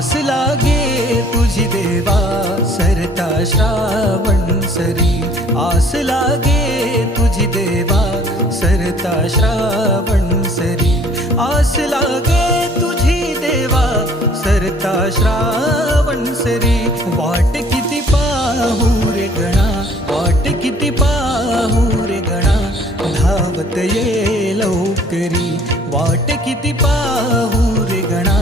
आस लागे तुझी देवा सरता श्रावण सरी, आस लागे तुझी देवा सरता श्रावण सरी, आस लागे तुझी देवा सरता श्रावण सरी। वाट किती पाहू रे गणा, वाट किती पाहू रे गणा, धावत ये लवकरी, वाट किती पाहू रे गणा,